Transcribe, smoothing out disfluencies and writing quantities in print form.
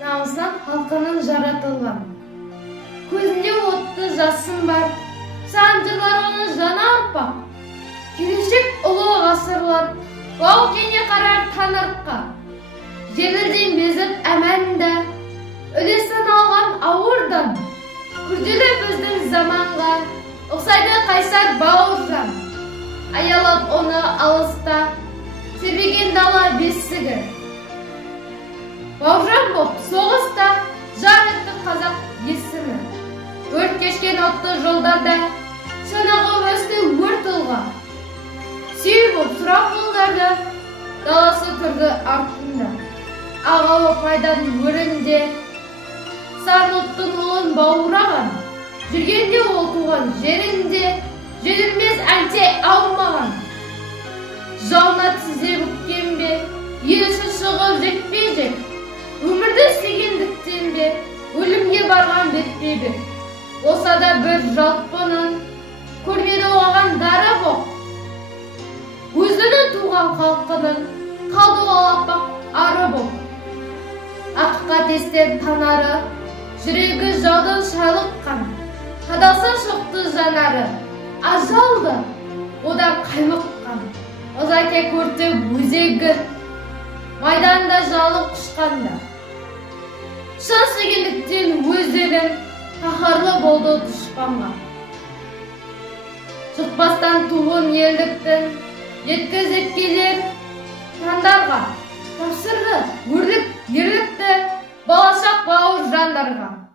намысынан халқының жаратылған. Көзінде отты жасын бар, сан жырлар оны жана ұрпақ. Келешек ұлы ғасырлар, бау кене қарар танырыққа. Жерлерден безіп әмәнді, үлесін алған ауырдан. Күрделі біздің заманға, ұқсайды қайсар бауыржан. Аялап оны алыста, себеген дала бесігі. Бауыржан боп соғыста, жар етті қазақ есімі. Өрт кешкен отты жолдарда, шанағы өсті өрт ұлға. Сүй боп сұрақ ұлдарда, даласы тұрды артында. Ағалы пайдан өрінде, сан ұттың ұлын бауыраған. Жүргенде ол туған жерінде, желінмес әлте алмаған. Жауына тізе бүккен бе, еліші шығып жекпе-жек. Өмірді істегендіктен бе, өлімге барған бетпе-бет. Болса да бір жалпының, көрмеді оған дара боп. Өзінің туған халқының, қалды олапақ ары боп. Аққа тестен танары, жүрегі жаудан шайлыққан. Қадалса шоқты жанары, ажалды, одан қаймыққан. Озайке көрті өзегін, майданда жалы құшқанда. Шын сүйгендіктен өздерін, қаһарлы болды дұшпанға. Шықпастан туғын елдіктің, жеткізіп келер тандарға. Тапсырды өрлік ерлікті, болашақ бауыр жандарға.